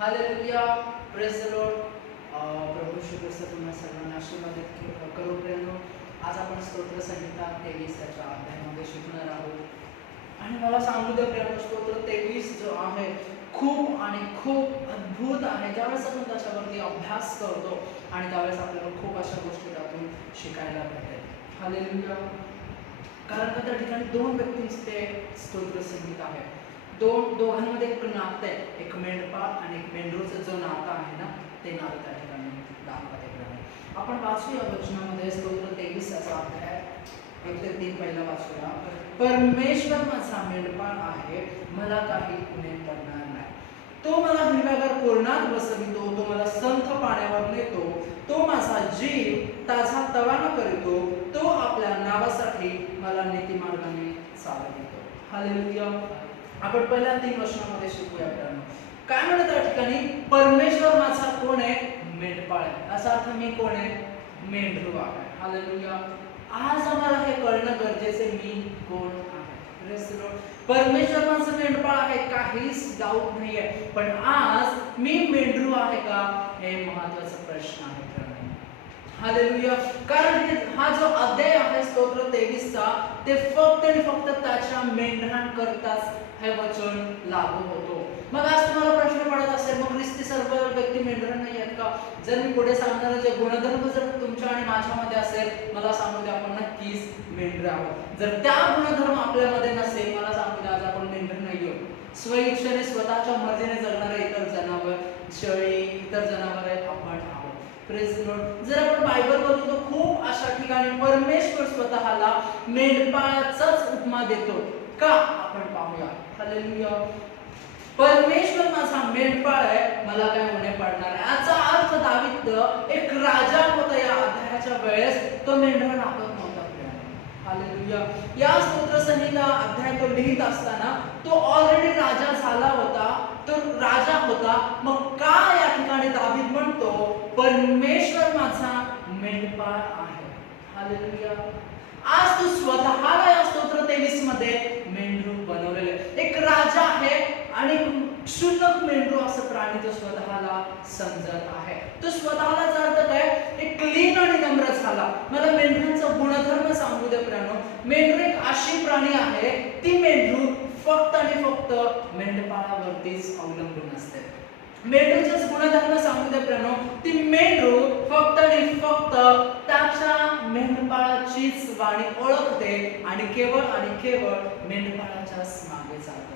Hallelujah, praise the Lord. प्रभू श्री ख्रिस्त तुम्हा सर्वांना आशीर्वादित करो. प्रियांनो, आज आपण स्तोत्र संहिता 23 अध्यायामध्ये शिकणार आहोत. आणि मला सांगू द्या प्रियांनो, स्तोत्र 23 जो आहे खूप आणि खूप अद्भुत आहे. ज्यावेळेस आपण त्याच्यावरती अभ्यास करतो आणि त्यावेळेस आपल्याला खूप अशा गोष्टी त्यातून शिकायला भेटेल. हालेलुया. कारण का त्या ठिकाणी दोन व्यक्तींचे स्तोत्र संगीत आहे. दोघांमध्ये एक नातं आहे, एक मेंढपाळ आणि एक मेंढरूचं जो नातं आहे ना, ते नातं त्या ठिकाणी दाखवत आहे. आपण वाचूया वचनामध्ये स्तोत्र 23 अध्याय 1 ते 3 पहिला वाचूया. परमेश्वर माझा मेंढपाळ आहे, मला काही उणे पडणार नाही. तो मला हिरव्यागार कोरणात बसवितो, तो मला संथ पाण्यावर नेतो, तो माझा जीव ताजा तवाना करतो, तो आपल्या नावासाठी मला नीतिमार्गाने चालवितो. हालेलुया. आपण पहिल्या 3 वचनामध्ये शिकूया प्रियांनो. काय म्हणत त्या ठिकाणी? परमेश्वर माझा कोण आहे? मेंढपाळ आहे. असा अर्थ मी कोण आहे? मेंढरू आहे. हालेलुया. आज आम्हाला हे कळणं गरजेचे मी कोण आहे. परमेश्वर माझं मेंढपाळ आहे, काहीच डाऊट नाहीये. पण आज मी मेंढरू आहे का, हे महत्त्वाचा प्रश्न आहे. हालेलुया. कारण हा जो अध्याय आहे स्तोत्र 23 चा, ते फक्त आणि फक्त त्याच्या मेंढरांकरताच हे वचन लागू होतो. मग आज तुम्हाला प्रश्न पडत असेल, मग ख्रिस्ती सर्व व्यक्ती मेंढर नाही आहेत का? जर मी पुढे सांगणारे जे गुणधर्म जर तुमच्या आणि माझ्यामध्ये असेल, मला सांगू द्या आपण नक्कीच मेंढर आहोत. जर त्या गुणधर्म आपल्यामध्ये नसेल, मला सांगू द्या आज आपण मेंढर नाही आहोत. स्वइच्छेने स्वतःच्या मर्जीने जगणारे इतर जनावर, शेळी, इतर जनावरे आपण आहोत. Praise Lord. जर आपण बायबल बघतो तर खूप अशा ठिकाणी परमेश्वर स्वतःला मेंढपाळाचाच उपमा देतो. का? आपण पाहूया. हालेलुया. परमेश्वर माझा मेंढपाळ आहे, मला काय होणे पडणार आहे. याचा अर्थ दावीद एक राजा होता. या अध्यायाच्या वेळेस तो मेंढर राखत नव्हता. हालेलुया. या स्तोत्र संहिता अध्याय तो लिहित असताना तो ऑलरेडी राजा झाला होता, तो राजा होता. मग का या ठिकाणी दावीद म्हणतो परमेश्वर माझा मेंढपाळ आहे? हालेलुया. आज तू स्वतःला या स्तोत्र 23 मध्ये मेंढरू बनवलेले. एक राजा आहे आणि क्षुल्लक मेंढरू असं प्राणी तो स्वतःला समजत आहे. तो स्वतःला जाणत आहे एक क्लीन आणि नम्र झाला. मला मेंढरांचा गुणधर्म सांगू दे प्रियांनो. मेंढरू एक अशी प्राणी आहे, ती मेंढरू फक्त आणि फक्त मेंढपाळावरतीच अवलंबून असते. मेंढरूचे गुणधर्म सांगू दे प्रियांनो. ती मेंढरू फक्त आणि फक्त त्याच्या मेंढपाळाचीच वाणी ओळखते आणि केवळ मेंढपाळाच्याच मागे चालते.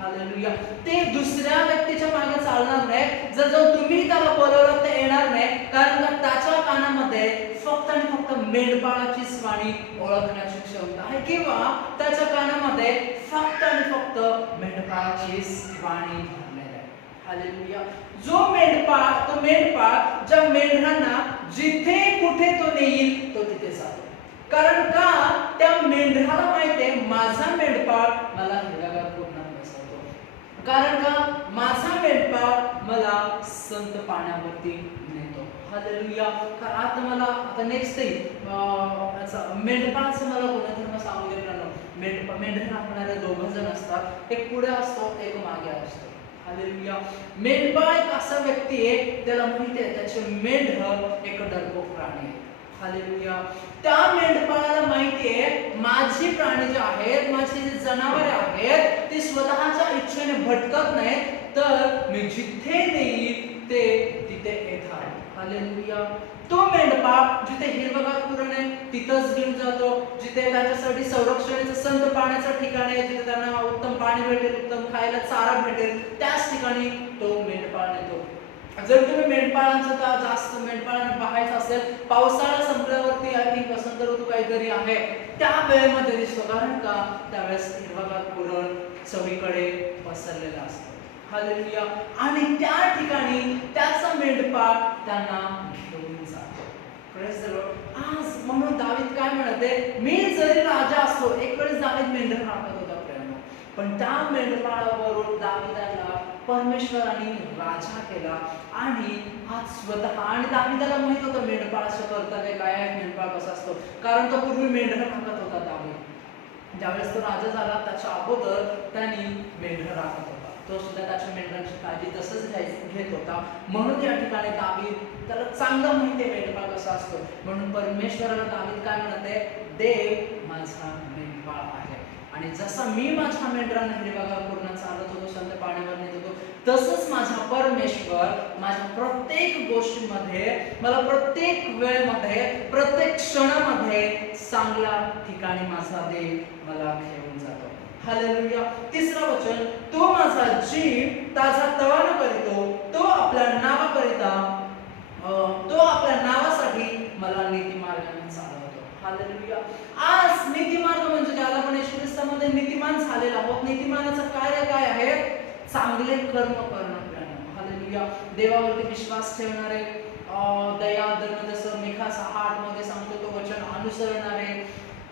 हालेलुया. ते दुसऱ्या व्यक्तीच्या मागे चालणार नाही. जर तुम्ही त्याला बोलवलं ते येणार नाही. कारण का त्याच्या कानामध्ये फक्त आणि फक्त मेंढपाळाचीच वाणी ओळखण्याची क्षमता आहे, किंवा त्याच्या कानामध्ये फक्त आणि फक्त मेंढपाळाचीच वाणी भरलेली आहे. हालेलुया. जो मेंढपाळ, तो मेंढपाळ ज्या मेंढरांना जिथे कुठे तो नेईल तो तिथे जातो. कारण का? त्या मेंढराला माहिती आहे माझा मेंढपाळ मला हिरव्यागार कोरणात बसवतो. कारण का? माझा मेंढपाळ मला संत पाण्यावरती नेतो. हालेलुया. आता मला आता नेक्स्ट मेंढपाळाचं मला गुणधर्म सांगू दे. मेंढर राखणारे 2 जण असतात, एक पुढे असतो, एक मागे असतो. हालेलुया. मेंढपाळ एक असा व्यक्ती आहे, त्याला माहिती आहे त्याचे मेंढर एक डरपोक प्राणी आहे. हालेलुया. त्या मेंढपाळाला माहिती आहे माझी प्राणी जे आहेत, माझी जी जनावरे आहेत, ती स्वतःच्या इच्छेने भटकत नाहीत, तर मी जिथे नेईल ते तिथे येतात. हालेलुया. तो मेंढपाळ जिथे हिरवगार कुरण आहे तिथंच घेऊन जातो. जिथे त्याच्यासाठी संरक्षणाचं संत पाण्याचं ठिकाण आहे, जिथे त्यांना उत्तम पाणी भेटेल, उत्तम खायला चारा भेटेल, त्याच ठिकाणी तो मेंढपाळ नेतो. जर तुम्ही मेंढपाळांचं जास्त मेंढपाळांना पाहायचं असेल, पावसाळा संपल्यावरती आय थिंक वसंत ऋतू काहीतरी आहे, त्या वेळेमध्ये दिसतो. कारण का? त्यावेळेस हिरवगार कुरण सगळीकडे पसरलेला असतो. हालेलुया. आणि त्या ठिकाणी त्याचा मेंढपाळ त्यांना घेऊन जातो. Praise the Lord. आज म्हणून दावीद काय म्हणते, मी जरी राजा असतो, एक वेळेस दावीद मेंढर राखत होता प्रेम, पण त्या मेंढपाळावरून दावीदाला परमेश्वराने राजा केला. आणि आज स्वतः आणि दावीदाला माहित होतं मेंढपाळाचं कर्तव्य काय आहे, मेंढपाळ कसा असतो. कारण तो पूर्वी मेंढर राखत होता दावीद. ज्यावेळेस तो राजा झाला त्याच्या अगोदर त्यांनी मेंढर राखत होता. तो सुद्धा त्याच्या मेंढरांची काळजी तसंच घेत होता. म्हणून या ठिकाणी दावीद त्याला चांगलं माहिती आहे मेंढपाळ कसा असतो. म्हणून परमेश्वराला दावीद काय म्हणते, देव माझा मेंढपाळ आहे आणि जसा मी माझ्या मेंढरांना हिरव्यागार कुरणात चालत होतो, शांत पाण्यावर नेत होतो, तसंच माझा परमेश्वर माझ्या प्रत्येक गोष्टीमध्ये, मला प्रत्येक वेळेमध्ये, प्रत्येक क्षणामध्ये चांगल्या ठिकाणी माझा देव मला घेऊन जातो. हालेलुया. तिसरं वचन, तो माझा जीव ताजा तवानं करीतो, तो आपल्या नावासाठी मला नीती मार्गाने चालवतो. हालेलुया. आज नीतिमार्ग म्हणजे ज्याला आपण येशू ख्रिस्तामध्ये नीतिमान झालेला आहोत. नीतिमानाचं कार्य काय आहे? चांगले कर्म करणं. हालेलुया. देवावरती विश्वास ठेवणारे, दया धर्म, जसं मिखा 6:8 मध्ये सांगतो तो वचन अनुसरणारे,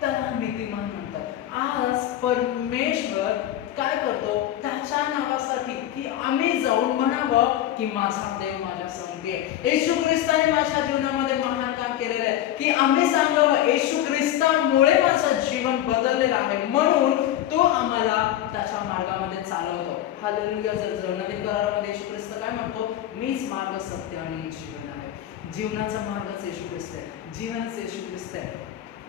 त्याला नीतिमान म्हणतात. आज परमेश्वर काय करतो? त्याच्या नावासाठी की आम्ही जाऊन म्हणावं की माझा देव माझ्या संगे, येशू ख्रिस्ताने माझ्या जीवनामध्ये महान काम केलेलं आहे, की आम्ही सांगावं येशू ख्रिस्तामुळे माझं जीवन बदललेलं आहे, म्हणून तो आम्हाला त्याच्या मार्गामध्ये चालवतो. हालेलुया. जर नवीन करारामध्ये येशू ख्रिस्त काय म्हणतो? मीच मार्ग, सत्य आणि जीवन आहे. जीवनाचा मार्गच येशू ख्रिस्त आहे, जीवनच येशू ख्रिस्त आहे.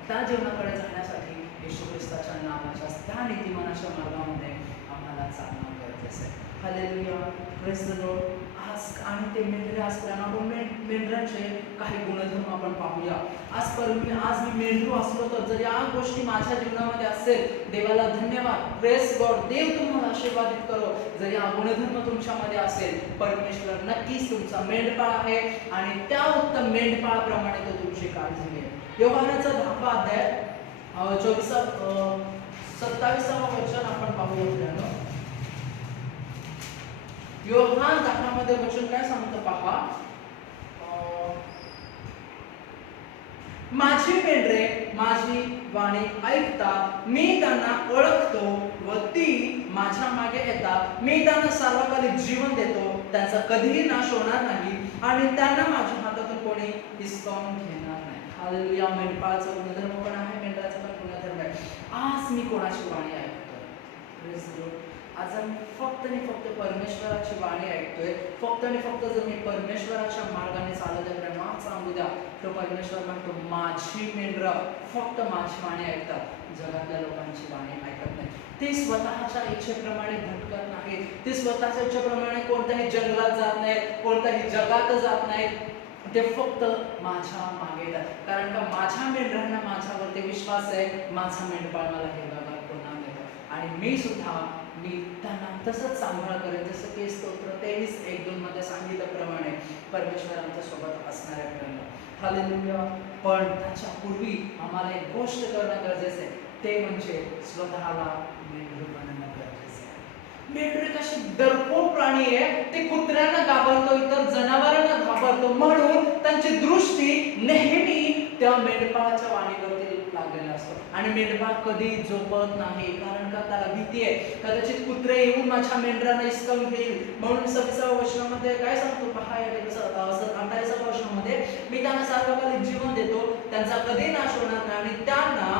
त्या जीवनाकडे जाण्यासाठी येशू ख्रिस्ताच्या नावाच्या त्या नीतिमानाच्या मार्गामध्ये आम्हाला चालणं गरजेचं आहे. हालेलुया. Praise the Lord. आज आणि ते मेंढरे असताना मेंढरांचे काही गुणधर्म आपण पाहूया. आज मी मेंढरू असलो तर जर या गोष्टी माझ्या जीवनामध्ये असेल, देवाला धन्यवाद. Praise God. देव तुम्हाला आशीर्वादित करो. जर या गुणधर्म तुमच्यामध्ये असेल, परमेश्वर नक्कीच तुमचा मेंढपाळ आहे आणि त्या उत्तम मेंढपाळाप्रमाणे तो तुमची काळजी घेईल. योहानाचा 10वा अध्याय 27वा वचन आपण पाहूया. योहान 10 मध्ये वचन काय सांगतं पहा. माझी मेंढरे माझी वाणी ऐकतात, मी त्यांना ओळखतो व ती माझ्या मागे येतात. मी त्यांना सर्वकालिक जीवन देतो, त्यांचा कधीही नाश होणार नाही आणि त्यांना माझ्या हातातून कोणी हिसकावून घेणार नाही. हालेलुया. मेंढपाळाचा गुणधर्म पण आहे, मेंढराचा पण गुणधर्म आहे. आज मी कोणाची वाणी ऐकतोय? Praise the Lord. आज आम्ही फक्त आणि फक्त परमेश्वराची वाणी ऐकतोय. फक्त आणि फक्त जर मी परमेश्वराच्या मार्गाने चालत आहे, प्रेमात सांगू द्या, तो परमेश्वर म्हणतो माझी मेंढरं फक्त माझी वाणी ऐकतात, जगातल्या लोकांची वाणी ऐकत नाही. ते स्वतःच्या इच्छेप्रमाणे भटकत नाहीत, ते स्वतःच्या इच्छेप्रमाणे कोणत्याही जंगलात जात नाहीत, कोणत्याही जगात जात नाहीत. ते फक्त माझ्या मागे येतात, कारण का माझ्या मेंढरांना माझ्यावरती विश्वास आहे. माझा मेंढपाळ मला हिरवागार पुन्हा देतो आणि मी त्यांना तसंच सांभाळ करेन, जसं की स्तोत्र 23:1-2 मध्ये सांगितल्याप्रमाणे परमेश्वर आमच्या सोबत असणार आहे. हालेलुया. पण त्याच्या पूर्वी आम्हाला एक गोष्ट करणं गरजेचं आहे, ते म्हणजे स्वतःला मेंढरू बनवणं गरजेचं आहे. मेंढरू कशी डरपोक प्राणी आहे, ते कुत्र्यांना घाबरतो, इतर जनावरांना घाबरतो, म्हणून त्यांची दृष्टी नेहमी त्या मेंढपाळाच्या वाणीवरती लागलेला असतो आणि मेंढपाळ कधी झोपत नाही, कारण का त्याला भीती आहे कदाचित कुत्रे येऊन माझ्या मेंढरांना हिसकावून घेईल. म्हणून 26व्या वचनामध्ये काय सांगतो पहा, 28व्या वचनामध्ये, मी त्यांना सर्वकालिक जीवन देतो, त्यांचा कधी नाश होणार नाही आणि त्यांना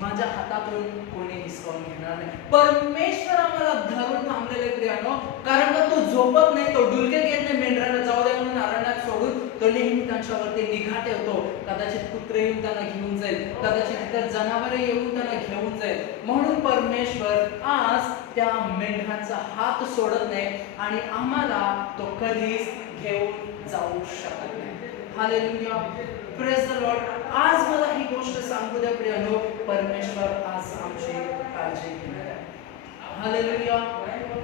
माझ्या हातातून कोणी हिसकावून घेणार नाही. परमेश्वर आम्हाला धरून थांबलेले प्रियानो, कारण का तो झोपत नाही, तो डुलके घेत नाही मेंढरांना जाऊ दे म्हणून अरण्यात सोडून, तो नेहमी त्यांच्यावरती निगा ठेवतो. कदाचित कुत्रे येऊन त्यांना घेऊन जाईल, कदाचित इतर जनावरे येऊन त्यांना घेऊन जाईल. म्हणून परमेश्वर आज त्या मेंढरांचा हात सोडत नाही आणि आम्हाला तो कधीच घेऊन जाऊ शकत नाही. हालेलुया. Praise the Lord. आज मला ही गोष्ट सांगू द्या प्रियानो, परमेश्वर आज आमची काळजी घेणार आहे. हालेलुया.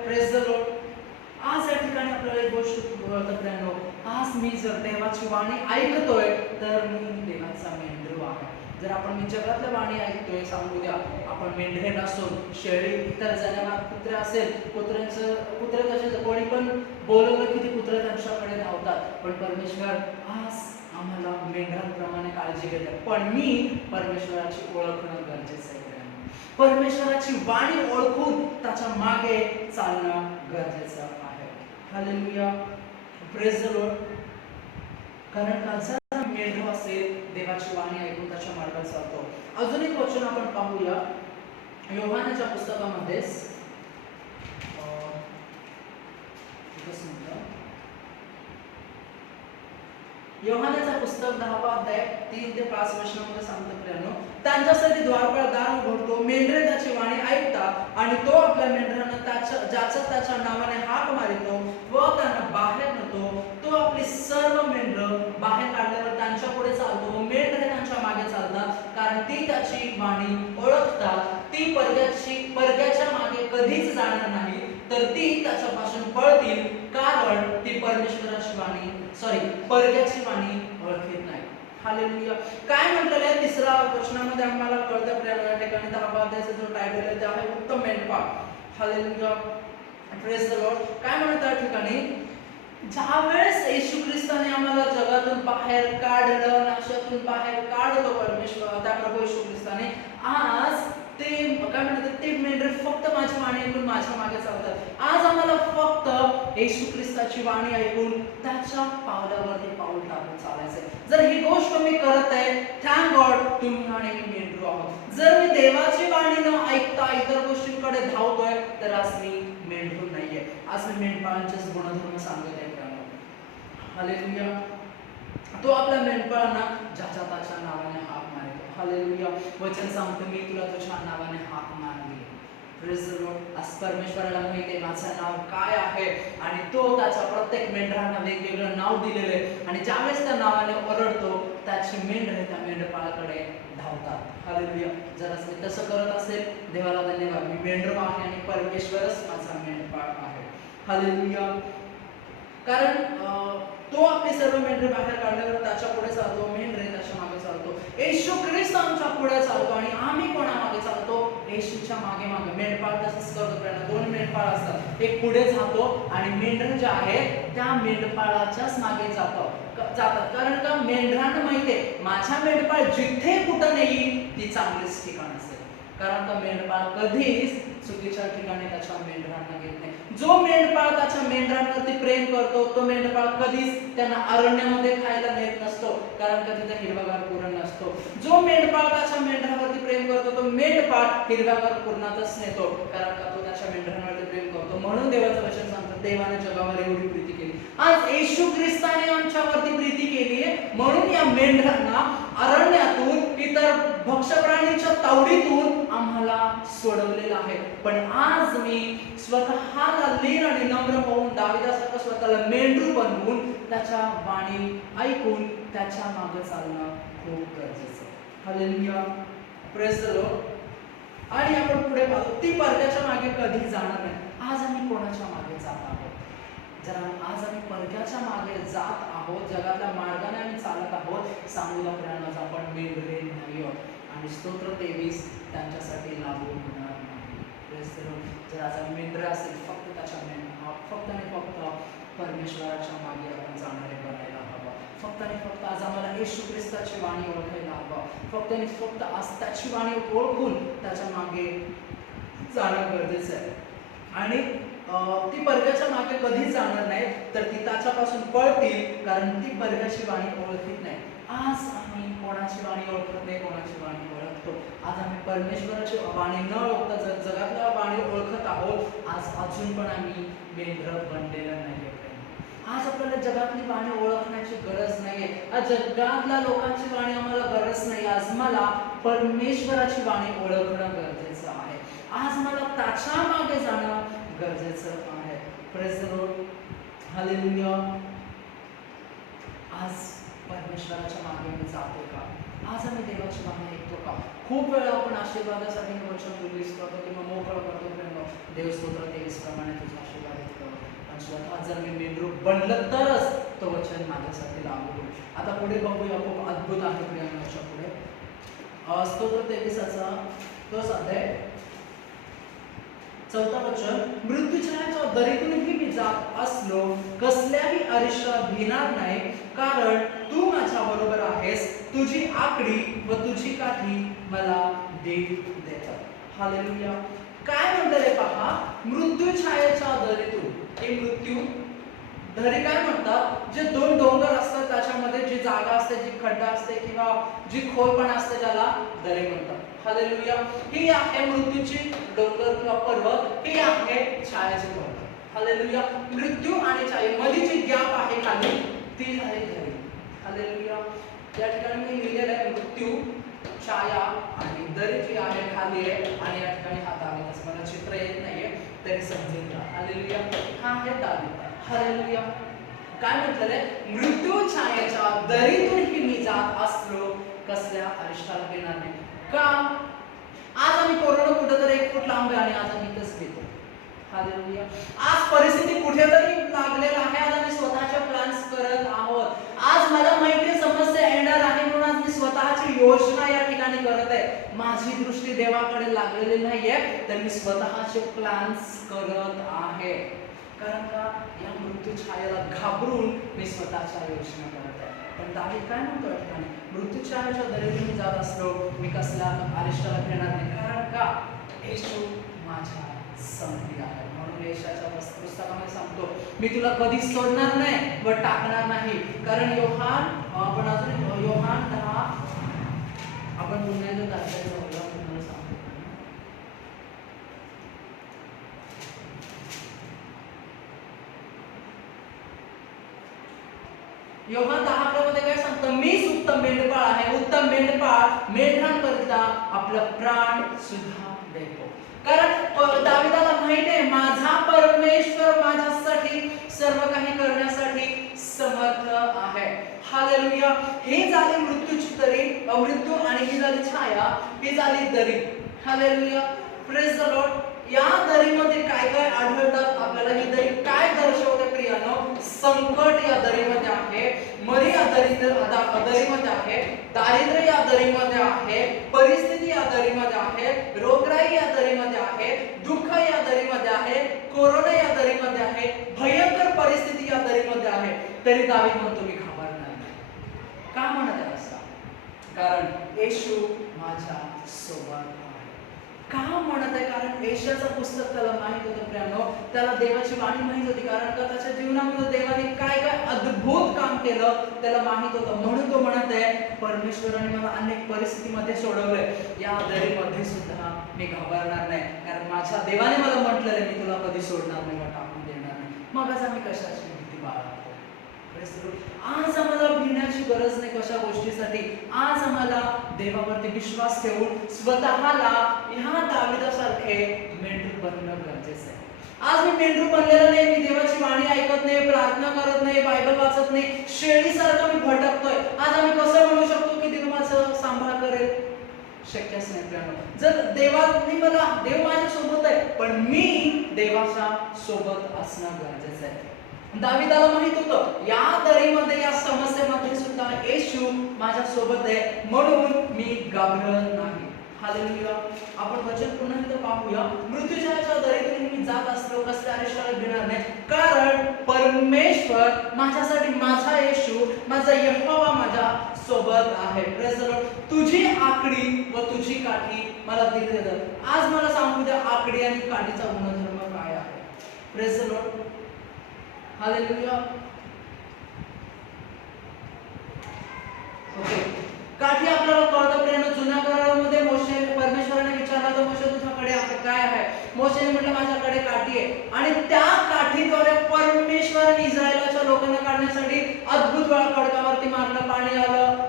Praise the Lord. आज या ठिकाणी आपल्याला एक गोष्ट कळतं प्रियानो, आज मी जर देवाची वाणी ऐकतोय तर मी देवाचा मेंढरू आहे. जर आपण मी जगातल्या वाणी ऐकतोय, सांगू द्या आपण मेंढरे नसून शेळी, इतर जनावर, कुत्रे असेल, कुत्रे तसेच कोणी पण बोलवलं की ती कुत्रे त्यांच्याकडे धावतात. पण परमेश्वर आज आम्हाला मेंढरांप्रमाणे काळजी घेते, पण मी परमेश्वराची ओळखणं गरजेचं आहे. परमेश्वराची वाणी ओळखून त्याच्या मागे चालणं गरजेचं आहे. हालेलुया. Praise the Lord. कारण का जर मेंढरू असेल, देवाची वाणी ऐकून त्याच्या मार्गात चालतो. अजून एक वचन आपण पाहूया योहानाच्या पुस्तकामध्ये एकच मिनिट. योहानाचं पुस्तक 10वा अध्याय 3 ते 5 वचनामध्ये सांगतो प्रियानो, त्यांच्यासाठी द्वारपाल दार उघडतो, मेंढरे त्याची वाणी ऐकतात आणि तो आपल्या मेंढरांना त्याच्या नावाने हाक मारितो व त्यांना बाहेर नेतो. तो आपली सर्व मेंढरं बाहेर काढल्यावर त्यांच्या पुढे चालतो व मेंढरे त्यांच्या मागे चालतात, कारण ती त्याची वाणी ओळखतात. ती परग्याच्या मागे कधीच जाणार नाही, तर ती त्याच्यापासून पळतील, कारण ती परमेश्वराची वाणी परग्याची वाणी ओळखत नाही. हालेलुया. काय म्हटलेलं आहे तिसरा वचनामध्ये आम्हाला कळतं प्रिय या ठिकाणी 10वा अध्यायाचा जो टायटल आहे ते आहे उत्तम मेंढपाळ. हालेलुया. Praise the Lord. काय म्हणतात त्या ठिकाणी, ज्यावेळेस येशू ख्रिस्ताने आम्हाला जगातून बाहेर काढलं, नाशातून बाहेर काढतो परमेश्वर त्या प्रभू येशू ख्रिस्ताने, आज ते काय म्हणतात ते मेंढरे फक्त माझी वाणी ऐकून माझ्या मागे चालतात. आज आम्हाला फक्त येशू ख्रिस्ताची वाणी ऐकून त्याच्या पावलावरती पाऊल टाकून चालायचंय. जर ही गोष्ट मी करत आहे, थँक गॉड तुम्ही आणि मी मेंढरू आहोत. जर मी देवाची वाणी न ऐकता इतर गोष्टींकडे धावतोय, तर आज मी मेंढरू नाहीये. आज मी मेंढपाळांचेच गुणधर्म सांगत आहे. हालेलुया. तो आपल्या मेंढपाळांना ज्याच्या त्याच्या नावाने हाक मारतो. हालेलुया. वचन सांगतो, मी तुला तुझ्या नावाने हाक मारली. Praise the Lord. आज परमेश्वराला माहिती आहे माझं नाव काय आहे आणि तो त्याच्या प्रत्येक मेंढरांना वेगवेगळं नाव दिलेलं आहे आणि ज्यावेळेस त्या नावाने ओरडतो त्याची मेंढरे त्या मेंढपाळाकडे धावतात. हालेलुया. जर मी तसं करत असेल, देवाला धन्यवाद, मी मेंढर आहे आणि परमेश्वरच माझा मेंढपाळ आहे. हालेलुया. कारण तो आपली सर्व मेंढरे बाहेर काढल्यावर त्याच्या पुढे चालतो, मेंढरे त्याच्या मागे चालतो. येशू ख्रिस्त आमच्या पुढे चालतो आणि आम्ही कोणा मागे चालतो? येशूच्या मागे मागे. मेंढपाळ तसंच करतो. दोन मेंढपाळ असतात, एक पुढे जातो आणि मेंढर जे आहे त्या मेंढपाळाच्याच मागे जातात. कारण का मेंढरांना माहितीये माझ्या मेंढपाळ जिथे कुठं नेईल ती चांगलीच ठिकाण असेल. कारण का मेंढपाळ कधीच चुकीच्या ठिकाणी त्याच्या मेंढरांना घेत नाही. जो मेंढपाळ त्याच्या मेंढरांवरती प्रेम करतो तो मेंढपाळ कधीच त्यांना अरण्यामध्ये खायला नेत नसतो, कारण का तिथे हिरवागार कुरण नसतो. जो मेंढपाळ त्याच्या मेंढरांवरती प्रेम करतो तो मेंढपाळ हिरवागार कुरणातच नेतो, कारण का तो त्याच्या मेंढरांवरती प्रेम करतो. म्हणून देवाचं वचन सांगतं, देवाने जगावर एवढी प्रीती केली. आज येशू ख्रिस्ताने आमच्यावरती प्रीती केली आहे, म्हणून या मेंढरांना अरण्यातून इतर भक्षप्राणीच्या तावडीतून आम्हाला सोडवलेलं आहे. पण आज मी स्वतःला लीन आणि नम्र होऊन दाविदासारखं स्वतःला मेंढरू बनवून त्याच्या वाणी ऐकून त्याच्या मागे चालणं खूप गरजेचं आहे. हालेलुया. Praise the Lord. आणि आपण पुढे पाहतो, ती परक्याच्या मागे कधी जाणार नाही. आज आम्ही कोणाच्या मागे जात आहोत? जर आज आम्ही परक्याच्या मागे जात आहोत, जगातल्या मार्गाने आम्ही चालत आहोत, सांगूला प्रयाणाचा आपण मेंढरे नाही आहोत आणि स्तोत्र 23 त्यांच्यासाठी लागू होणार नाही. जर आज आम्ही मेंढरे असेल, फक्त त्याच्या फक्त आणि फक्त परमेश्वराच्या मागे आपण जाणारे बनायला हवं. फक्त आणि फक्त आज आम्हाला येशू ख्रिस्ताची वाणी ओळखायला हवं. फक्त आणि फक्त आज त्याची वाणी ओळखून त्याच्या मागे जाणं गरजेचं आहे. आणि ती परग्याच्या मागे कधीच जाणार नाही, तर ती त्याच्यापासून पळतील, कारण ती परग्याची वाणी ओळखत नाही. आज आम्ही कोणाची वाणी ओळखत नाही, कोणाची वाणी ओळखतो. आज आम्ही परमेश्वराची वाणी न ओळखता जगातल्या वाणी ओळखत आहोत. आज अजून पण आम्ही मेंढर बनलेलं नाहीये. आज आपल्याला जगातली वाणी ओळखण्याची गरज नाहीये. आज जगातल्या लोकांची वाणी आम्हाला गरज नाही. आज मला परमेश्वराची वाणी ओळखणं गरजेचं आहे. आज मला त्याच्या मागे जाणं गरजेचं आहे. Praise the Lord. हालेलुया. आज परमेश्वराच्या मागे मी जातो का? आज आम्ही देवाची वाणी ऐकतो का? खूप वेळा आपण आशीर्वादासाठी वचन रिलीज करतो किंवा मोकळं करतो, देव स्तोत्र 23 प्रमाणे तुझा आशीर्वाद करतो. पण स्वतः जर मी मेंढरू बनलं तरच तो वचन माझ्यासाठी लागू होईल. आता पुढे बघूया, खूप अद्भुत आहे प्रियांच्या पुढे स्तोत्र 23चा तोच अध्याय 4 वचन, मृत्यूच्या दरीतूनही मी जात असलो कसल्याही अरिष्टा भिणार नाही, कारण तू माझ्या बरोबर आहेस. तुझी आकडी व तुझी काठी मला धीर देतात. हालेलुया. काय म्हणते पहा, मृत्यू छायेच्या दरीतून. हे मृत्यू दरी काय म्हणतात, जे दोन डोंगर असतात त्याच्यामध्ये जी जागा असते, जी खड्डा असते किंवा जी खोलपणा असते त्याला दरी म्हणतात. हालेलुया. ही आहे मृत्यूची डोंगर किंवा पर्वत, ही आहे छायेचे पर्वत. हालेलुया. मृत्यू आणि छायेमध्ये जी गॅप आहे खाली ती झाली दरी. हालेलुया. या ठिकाणी मी लिहिलेलं आहे मृत्यू, छाया आणि दरी जी आहे खाली आहे आणि या ठिकाणी हात आहे. तसं मला चित्र येत नाहीये तरी समजून घ्या. हालेलुया. हा आहे दावीद. हालेलुया. काय म्हटलेलं आहे? मृत्यू छायेच्या दरीतूनही मी जात असलो कसल्या अरिष्टाला घेणार नाही. का? आज आम्ही कोरोना कुठेतरी 1 फूट लांब आहे आणि आज आम्ही इथंच घेतो. हालेलुया. आज परिस्थिती कुठेतरी लागलेला आहे. आज आम्ही स्वतःचे प्लॅन्स करत आहोत. आज मला माहिती आहे समस्या येणार आहे म्हणून आज मी स्वतःची योजना या ठिकाणी करत आहे. माझी दृष्टी देवाकडे लागलेली नाहीये तर मी स्वतःचे प्लॅन्स करत आहे. कारण का? या मृत्यू छायेला घाबरून मी स्वतःच्या योजना करत आहे. पण दावीद काय म्हणतो या ठिकाणी? मृत्यू छायेच्या दरीतून मी जात असलो मी कसल्या अरिष्टाला घेणार नाही. कारण का? येशू माझ्या संगती आहे. म्हणून येशाच्या पुस्तकामध्ये सांगतो मी तुला कधी सोडणार नाही व टाकणार नाही. कारण योहान आपण अजून योहान 10 आपण पुन्हा एकदा दाखवायचं होतं तुम्हाला सांगतो. योहान 10 मध्ये काय सांगतं? मीच उत्तम मेंढपाळ आहे. उत्तम मेंढपाळ मेंढरांकरिता आपला प्राण सुद्धा देतो. कारण दाविदाला माहिती आहे माझा परमेश्वर माझ्यासाठी सर्व काही करण्यासाठी समर्थ आहे. हालेलुया. हे झाले मृत्यूची दरी, मृत्यू आणि ही झाली छाया, ही झाली दरी. हालेलुया. Praise the Lord. या दरीमध्ये काय काय आढळतात आपल्याला? ही दरी काय दर्शवते प्रियानो? संकट या दरीमध्ये आहे, मरी या दरीमध्ये आहे, दारिद्र्य या दरीमध्ये आहे, परिस्थिती या दरीमध्ये आहे, रोगराई या दरीमध्ये आहे, दुःख या दरीमध्ये आहे, कोरोना या दरीमध्ये आहे, भयंकर परिस्थिती या दरीमध्ये आहे. तरी दावीद म्हणतो मी घाबरणार नाही. का म्हणत आहे असं? कारण येशू माझ्या सोबत आहे. का म्हणत आहे? कारण येशाचं पुस्तक त्याला माहित होतं प्रियानो, त्याला देवाची वाणी माहित होती. कारण का त्याच्या जीवनामध्ये देवाने काय काय अद्भुत काम केलं त्याला माहित होतं. म्हणून तो म्हणत आहे परमेश्वराने मला अनेक परिस्थितीमध्ये सोडवलंय, या दरीमध्ये सुद्धा मी घाबरणार नाही. कारण माझ्या देवाने मला म्हटलेलं मी तुला कधी सोडणार नाही व टाकून देणार नाही. मग आज आम्ही कशाची भीती बाळगतो? आज आम्हाला भिण्याची गरज नाही कशा गोष्टीसाठी. आज आम्हाला देवावरती विश्वास ठेवून स्वतःला ह्या दाविदासारखे मेंढरू बनणं गरजेचं आहे. आज मी मेंढरू बनलेलं नाही, मी देवाची वाणी ऐकत नाही, प्रार्थना करत नाही, बायबल वाचत नाही, शेळीसारखं मी भटकतोय. आज आम्ही कसं म्हणू शकतो की देव माझं सांभाळ करेल? शक्यच नाही प्रियानो. जर देव माझ्या सोबत आहे पण मी देवाच्या सोबत असणं गरजेचं आहे. दाविदाला माहित होतं या दरीमध्ये या समस्येमध्ये सुद्धा येशू माझ्या सोबत आहे म्हणून मी घाबरत नाही. हालेलुया. आपण वचन पुन्हा एकदा पाहूया. मृत्यूच्या दरीतून मी जात असलो कसल्या अरिष्टाला घेणार नाही. कारण परमेश्वर माझ्यासाठी माझा येशू माझा यहोवा माझ्या सोबत आहे. Praise the Lord. तुझी आकडी व तुझी काठी मला दिली देतात. आज मला सांगू द्या आकडी आणि काठीचा गुणधर्म काय आहे? Praise the Lord. Hallelujah. Okay. काठी आपल्याला कळतं प्रियानो. जुन्या करारामध्ये मोशे परमेश्वराने विचारलं तर मोशे तुझ्याकडे काय आहे? मोशेने म्हटलं माझ्याकडे काठी आहे. आणि त्या काठीद्वारे परमेश्वराने इस्रायलाच्या लोकांना काढण्यासाठी अद्भुत वेळा खडकावरती मारलं, पाणी आलं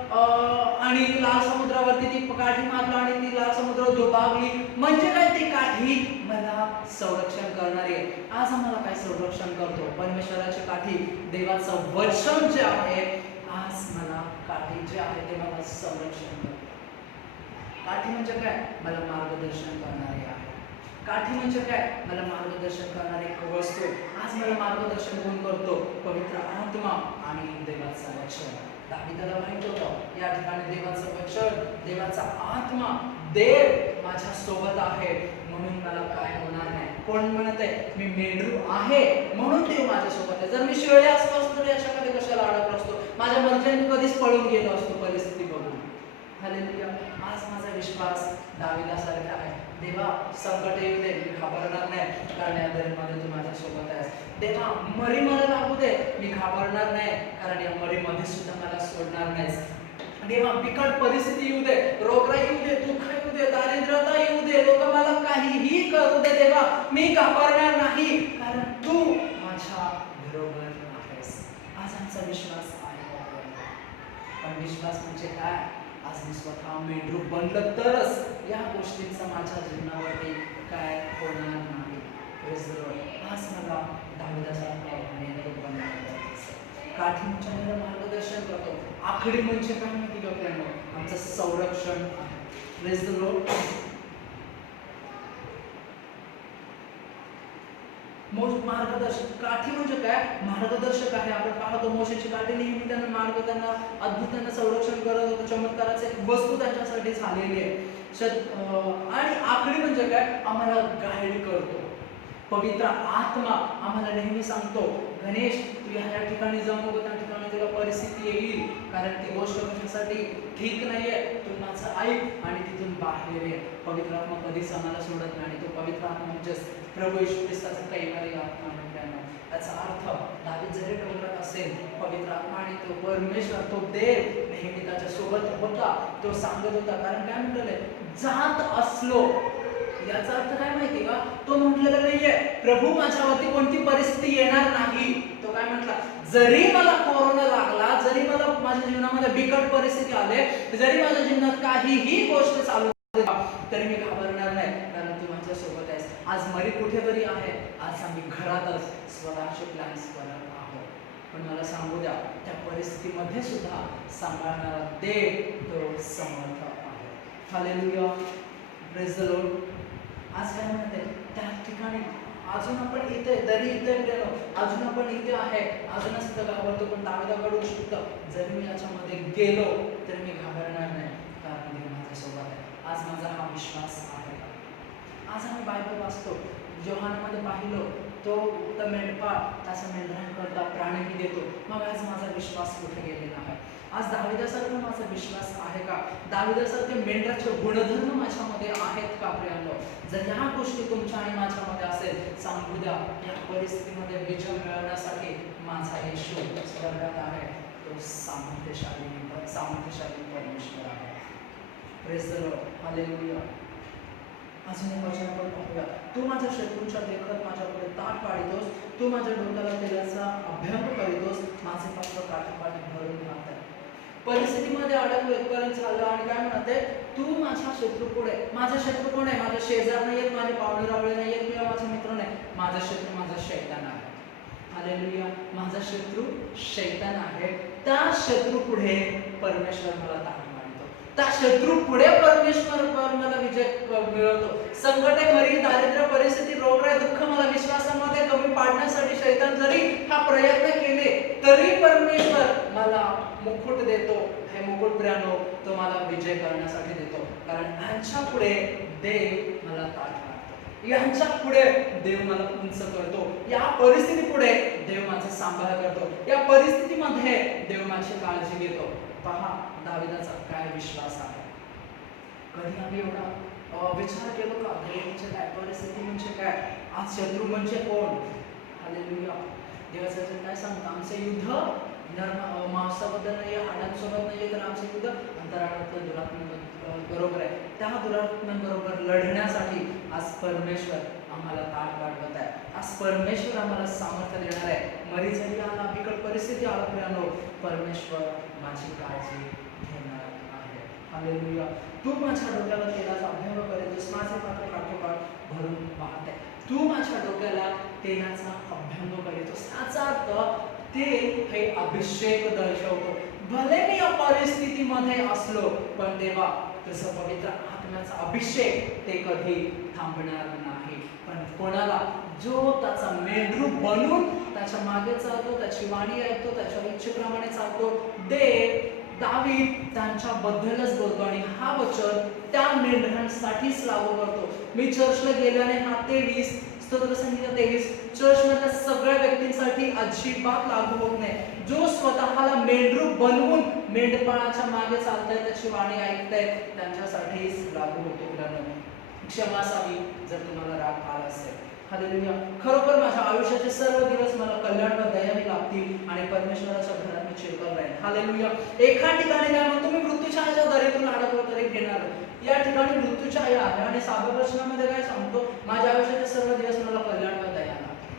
आणि लाल समुद्रावरती ती काठी मारलं आणि ती लाल समुद्र दुभागली. म्हणजे काय? ती काठी मला संरक्षण करणारी आहे. आज आम्हाला काय संरक्षण करतो? परमेश्वराची काठी, देवाचं वचन जे आहे. आज मला काठी जे आहे ते मला संरक्षण करते. काठी म्हणजे काय? मला मार्गदर्शन करणारी आहे. काठी म्हणजे काय? मला मार्गदर्शन करणारी एक वस्तू. आज मला मार्गदर्शन कोण करतो? पवित्र आत्मा आणि देवाचं वचन. दाविदाला माहित होतं या ठिकाणी देवाचं वचन, देवाचा आत्मा, देव माझ्या सोबत आहे म्हणून मला काय होणार नाही. कोण म्हणत आहे? मी मेंढरू आहे म्हणून देव माझ्या सोबत आहे. जर मी शेळी असतो तर याच्यामध्ये कशाला अडकलो असतो? माझ्या मर्जीने कधीच पळून गेलो असतो परिस्थिती बघून. हालेलुया. आज माझा विश्वास दाविदासारखा आहे. देवा संकट येऊ दे मी घाबरणार नाही कारण या दरीमध्ये तू माझ्या सोबत आहेस. देवा मरी मला लागू दे मी घाबरणार नाही कारण या मरीमध्ये सुद्धा मला सोडणार नाहीस. देवा बिकट परिस्थिती येऊ दे, रोगराई येऊ दे, दुःख येऊ दे, दारिद्र्यता येऊ दे, लोक मला काहीही करू दे देवा मी घाबरणार नाही कारण तू माझ्या बरोबर आहेस. आज आमचा विश्वास आहे. पण विश्वास म्हणजे काय? आज मी स्वतः मेंढरू बनलं तरच या गोष्टींचा माझ्या जीवनावरती काय होणार नाही. आज मला दाविदासारखं मेंढरू बनवलं. काठी म्हणजे मार्गदर्शन करतो. आखडी म्हणजे काय माहिती का प्रेम? आमचं संरक्षण आहे. Praise the Lord. मार्गदर्शक काठी म्हणजे काय? मार्गदर्शक आहे. आपण पाहतो मोशेची काठी नेहमी त्यांना मार्ग, त्यांना अद्भुत त्यांना संरक्षण करत होतं. चमत्काराची एक वस्तू त्यांच्यासाठी झालेली आहे. आणि आखडी म्हणजे काय? आम्हाला गाईड करतो. पवित्र आत्मा आम्हाला नेहमी सांगतो, गणेश तू ह्या ठिकाणी जाऊ नको, त्या ठिकाणी तुला परिस्थिती येईल, कारण ती गोष्ट तुझ्यासाठी ठीक नाहीये, तू माझं ऐक आणि तिथून बाहेर ये. पवित्र आत्मा कधीच आम्हाला सोडत नाही. तो पवित्र आत्मा म्हणजे प्रभू येशू ख्रिस्ताचा कैवारी आत्मा म्हटल्यानं त्याचा अर्थ दावीद जरी डोंगरात असेल, पवित्र आत्मा आणि तो परमेश्वर, तो देव नेहमी त्याच्या सोबत होता. तो सांगत होता, कारण काय म्हटलंय? जात असलो. याचा अर्थ काय माहिती का? तो म्हटलेला नाहीये प्रभू माझ्यावरती कोणती परिस्थिती येणार नाही. तो काय म्हटला? जरी मला कोरोना लागला, जरी मला माझ्या जीवनामध्ये बिकट परिस्थिती आले, जरी माझ्या जीवनात काहीही गोष्ट चालू तरी मी घाबरणार नाही, कारण तू माझ्या सोबत आहेस. आज मरी कुठेतरी आहे, आज आम्ही घरातच स्वतःचे प्लॅन्स करत आहोत. पण मला सांगू द्या, त्या परिस्थितीमध्ये सुद्धा सांभाळणारा देव तो समर्थ आहे. हालेलुया. Praise the Lord. आज काय म्हणते? त्या ठिकाणी अजून आपण इथे, जरी इथे गेलो, अजून आपण इथे आहे, अजून सुद्धा घाबरतो, पण दाविदाकडून शिकतो, जरी मी याच्यामध्ये गेलो तरी मी घाबरणार नाही, कारण देव माझ्यासोबत आहे. आज माझा हा विश्वास आहे. आज आम्ही बायबल वाचतो, योहानमध्ये पाहिलो, तो मेंढपाळ त्याचा मेंढरांकरता प्राणही देतो. मग आज माझा विश्वास कुठे गेलेला आहे? आज दाविदासारखा माझा विश्वास आहे का? दाविदासारखे मेंढराचे गुणधर्म माझ्यामध्ये आहेत का प्रियांनो? जर या गोष्टी तुमच्या आणि माझ्यामध्ये असेल, सांगू द्या, या परिस्थितीमध्ये विजय मिळवण्यासाठी माझा येशू स्वर्गात आहे. तो सामर्थ्यशाली परमेश्वर आहे. Praise the Lord. हालेलुया. अजून एक वचन आपण पाहूया. तू माझ्या शत्रूंच्या देखत माझ्यापुढे ताट पाडितोस, तू माझ्या डोक्याला तेलाचा अभ्यंग करीतोस, माझे पात्र काठापाठी भरून राहतात. परिस्थितीमध्ये अडकलो, इथपर्यंत झालं आणि काय म्हणते? तू माझ्या शत्रू पुढे. माझा शत्रू कोण आहे? माझा शेजार नाहीयेत, माझे पाहुणे रावळे नाहीयेत, किंवा माझा मित्र नाही. माझा शत्रू माझा शैतान आहे. हालेलुया. माझा शत्रू शैतान आहे. त्या शत्रू पुढे परमेश्वर मला ताट मांडतो. त्या शत्रू पुढे परमेश्वर मला विजय मिळवतो. संकट, मरी, दारिद्र्य, परिस्थिती, रोगराई, दुःख मला विश्वासामध्ये कमी पाडण्यासाठी शैतान जरी हा प्रयत्न केले, तरी परमेश्वर मला मुकुट देतो. हे मुकुट प्रियांनो, तो मला विजय करण्यासाठी देतो, कारण यांच्या पुढे देव मला ताट मारतो. यांच्या पुढे देव मला उंच करतो. या परिस्थिती पुढे देव माझा सांभाळ करतो. या परिस्थितीमध्ये देव माझी काळजी घेतो. पहा दाविदाचा काय विश्वास आहे. कधी आम्ही एवढा विचार केलो का? देव म्हणजे काय? परिस्थिती म्हणजे काय? आज शत्रू म्हणजे कोण? हालेलुया. देवाचं काय सांगतं? आमचे युद्ध मांसाबद्दल नाही, हाडांसोबत नाही, तर आमचे युद्ध अंतराळातल्या दुरात्म्यांबरोबर आहे. त्या दुरात्म्यांबरोबर लढण्यासाठी आज परमेश्वर आम्हाला ताट वाढवत आहे. आज परमेश्वर आम्हाला सामर्थ्य देणार आहे. मरी जरी आला, बिकट परिस्थिती आला, परमेश्वर माझी काळजी घेणार आहे. हालेलुया. तू माझ्या डोक्याला तेलाचा अभ्यंग करीतोस, माझे पात्र काठोकाठ भरून वाहते. तू माझ्या डोक्याला तेलाचा अभ्यंग करीतोस. याचा अर्थ ते हे अभिषेक दर्शवतो. भले मी या परिस्थितीमध्ये असलो, पण तेव्हा तसं पवित्र आत्म्याचा अभिषेक ते कधी थांबणार नाही. पण कोणाला? जो त्याचा मेंढरू बनून त्याच्या मागे चालतो, त्याची वाणी ऐकतो, त्याच्या इच्छेप्रमाणे चालतो, देव दावीद त्यांच्याबद्दलच बोलतो. आणि हा वचन त्या मेंढरांसाठीच लागू करतो. मी चर्चला गेल्याने हा 23 स्तोत्रसंगीता 23 चर्चमधल्या सगळ्या व्यक्तींसाठी अजिबात लागू होत नाही. जो स्वतःला मेंढरू बनवून मेंढपाळाच्या मागे चालताय, त्याची वाणी ऐकताय, त्यांच्यासाठीच लागू होतो. क्षमा असावी जर तुम्हाला राग आला असेल. हालेलुया. खरोखर माझ्या आयुष्याचे सर्व दिवस मला कल्याण व दयाने लाभतील आणि परमेश्वराच्या घरात मी चिरकाल राहील. हालेलुया. एका ठिकाणी काय म्हणतो? तुम्ही मृत्यूच्या दरीतून अडकलो तरी घेणार. या ठिकाणी मृत्यूच्या आहे आणि 7व्या वचनामध्ये काय सांगतो? माझ्या आयुष्याचे सर्व दिवस मला कल्याण व दया लाभतील.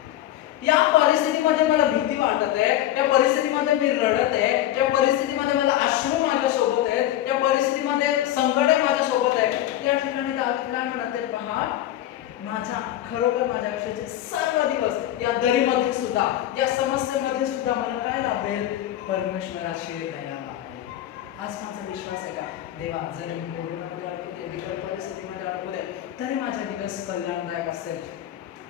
या परिस्थितीमध्ये मला भीती वाटत आहे, या परिस्थितीमध्ये मी रडत आहे, या परिस्थितीमध्ये मला अश्रू माझ्या सोबत आहेत, या परिस्थितीमध्ये संकट माझ्या सोबत आहे, या ठिकाणी दावीद काय म्हणत आहे पहा, माझ्या खरोखर माझ्या आयुष्याचे सर्व दिवस या दरीमध्ये सुद्धा, या समस्येमध्ये सुद्धा मला काय लाभेल? परमेश्वराची दया लाभेल. आज माझा विश्वास आहे का देवा, जर मी कोरोनामध्ये अडकले, बिकट परिस्थितीमध्ये अडकले, तरी माझा दिवस कल्याणदायक असेल.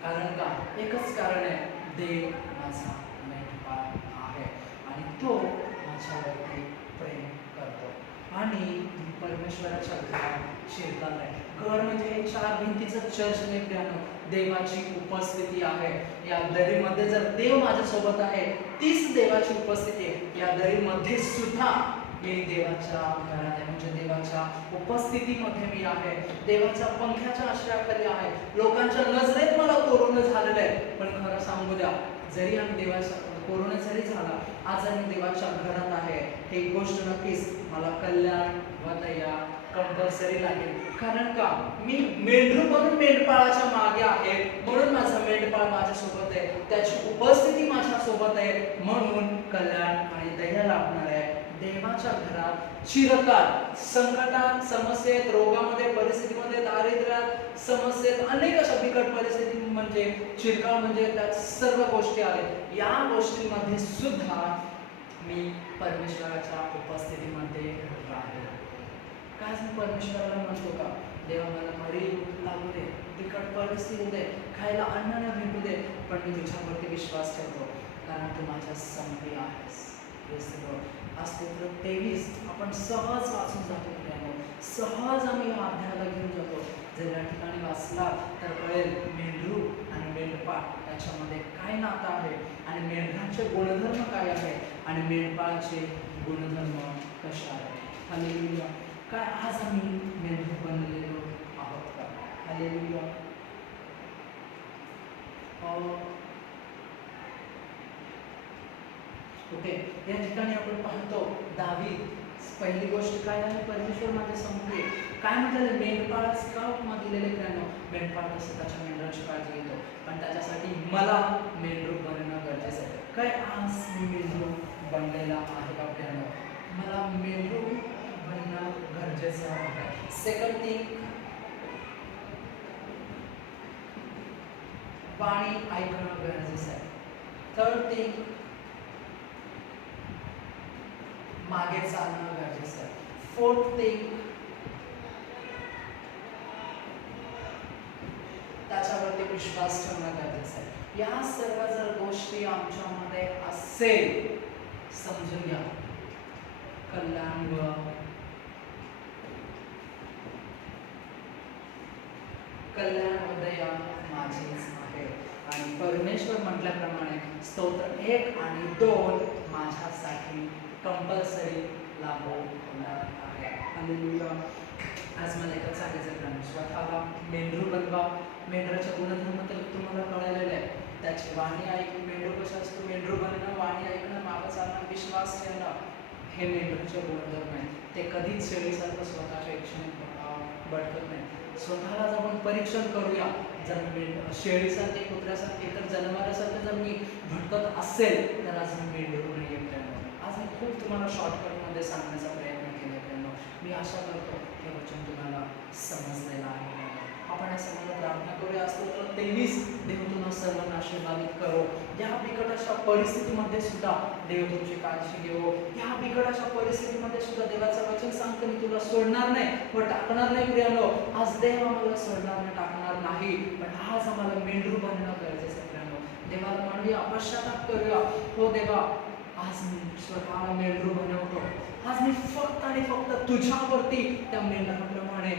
कारण का? एकच कारण आहे, देव माझा मेंढपाळ आहे आणि तो माझ्यावरती प्रेम करतो. आणि परमेश्वराच्या घरात शिरताना घर म्हणजे हे चार भिंतीचं चर्च नाही प्रियानो, देवाची उपस्थिती आहे. या दरीमध्ये जर देव माझ्यासोबत आहे, तीच देवाची उपस्थिती आहे. या दरीमध्ये सुद्धा मी देवाच्या घरात आहे, म्हणजे देवाच्या उपस्थितीमध्ये मी आहे, देवाच्या पंख्याच्या आश्रयाखाली आहे. लोकांच्या नजरेत मला कोरोना झालेला आहे, पण खरं सांगू द्या, जरी आम्ही देवाच्या कोरोना जरी झाला, आज आम्ही देवाच्या घरात आहे, ही गोष्ट नक्कीच मला कल्याण व दया कंपल्सरी लागेल. कारण का? मी मेंढरू म्हणून मेंढपाळाच्या मागे आहे, म्हणून माझा मेंढपाळ माझ्यासोबत आहे, त्याची उपस्थिती माझ्यासोबत आहे, म्हणून कल्याण आणि दया लाभणार आहे. देवाच्या घरात चिरकाल संकटात, समस्येत, रोगामध्ये, परिस्थितीमध्ये, दारिद्र्यात, समस्येत, अनेक अशा बिकट परिस्थिती म्हणजे चिरकाल म्हणजे त्यात सर्व गोष्टी आल्या. या गोष्टींमध्ये सुद्धा मी परमेश्वराच्या उपस्थितीमध्ये राहील. काय मी परमेश्वराला म्हणतो का, देवा मला मरी लागू दे, बिकट परिस्थिती दे, खायला अन्न न भेटू दे, पण मी तुझ्यावरती विश्वास ठेवतो, कारण तू माझ्या संगती आहेस. आज स्तोत्र 23 आपण सहज वाचून जातो, सहज आम्ही हा अध्यायाला घेऊन जातो. जर या ठिकाणी वाचला तर कळेल मेंढरू आणि मेंढपाळ याच्यामध्ये काय नातं आहे, आणि मेंढराचे गुणधर्म काय आहे, आणि मेंढपाळाचे गुणधर्म कसे आहेत. हालेलुया. काय आज आम्ही मेंढरू बनलेलो आहोत का? हालेलुया. ओके, या ठिकाणी आपण पाहतो दावीद, पहिली गोष्ट काय आहे, परमेश्वर माझे संपले. काय म्हटले? मेंढपाळाच का उपमा दिलेले प्रियानो? मेंढपाळ तसं त्याच्या मेंढराची काळजी घेतो, पण त्याच्यासाठी मला मेंढरू बनणं गरजेचं आहे. काय आज मी मेंढरू बनलेला आहे का प्रियानो? मला मेंढरू बनणं गरजेचं आहे. सेकंड थिंग, वाणी ऐकणं गरजेचं आहे. थर्ड थिंग, मागे चालणं गरजेचं आहे. फोर्थ थिंग, त्याच्यावरती विश्वास ठेवणं गरजेचं आहे. या सर्व जर गोष्टी आमच्यामध्ये असेल, समजून घ्या, कल्याण व दया माझीच आहे. आणि परमेश्वर म्हटल्याप्रमाणे स्तोत्र 1 आणि 2 माझ्यासाठी कंपल्सरी लागू होणार आहे. हालेलुया. आज मला एकच सांगायचं आहे, स्वतःला मेंढरू बनवा. मेंढराचे गुणधर्म तर तुम्हाला कळलेले आहे. त्याची वाणी ऐकून मेंढरू कशा असतो, मेंढरू बनणं, वाणी ऐकणं, मागं चालणं, विश्वास ठेवणं, हे मेंढरूचे गुणधर्म आहेत. ते कधीच शेळीसारखं स्वतःच्या इच्छेने भटकत नाही. स्वतःलाच आपण परीक्षण करूया. जर मी शेळीसारखे, कुत्र्यासारखे, इतर जनावरांसारखे जर मी भटकत असेल, तर आज मी मेंढरू नाही आहे. आज मी खूप तुम्हाला शॉर्टकटमध्ये सांगण्याचा प्रयत्न केला. मी आशा करतो हे वचन तुम्हाला समजलेलं आहे. आपण या सर्वांना प्रार्थना करूया. स्तोत्र 23 देव तुम्हाला सर्वांना आशीर्वादित करो. या बिकट अशा परिस्थितीमध्ये सुद्धा देव तुमची काळजी घेवो. या बिकट अशा परिस्थितीमध्ये सुद्धा देवाचं वचन सांगतो, मी तुला सोडणार नाही व टाकणार नाही प्रियानो. आज देव आम्हाला सोडणार नाही, टाकणार नाही, पण आज आम्हाला मेंढरू बनणं गरजेचं आहे प्रियानो. देवाला म्हणूया, पश्चाताप करूया. हो देवा, आज मी स्वतःला मेंढरू बनवतो. आज मी फक्त आणि फक्त तुझ्यावरती त्या मेंढराप्रमाणे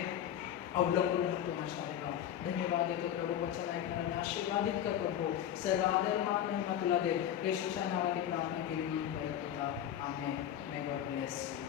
अवलंबून राहतो. माझ्या देवा धन्यवाद देतो प्रभू, वचन ऐकणाऱ्यांना आशीर्वादित कर प्रभू. सर्व आदर मान महिमा तुला दे. येशूच्या नावाने प्रार्थना केली. Amen. May God bless you.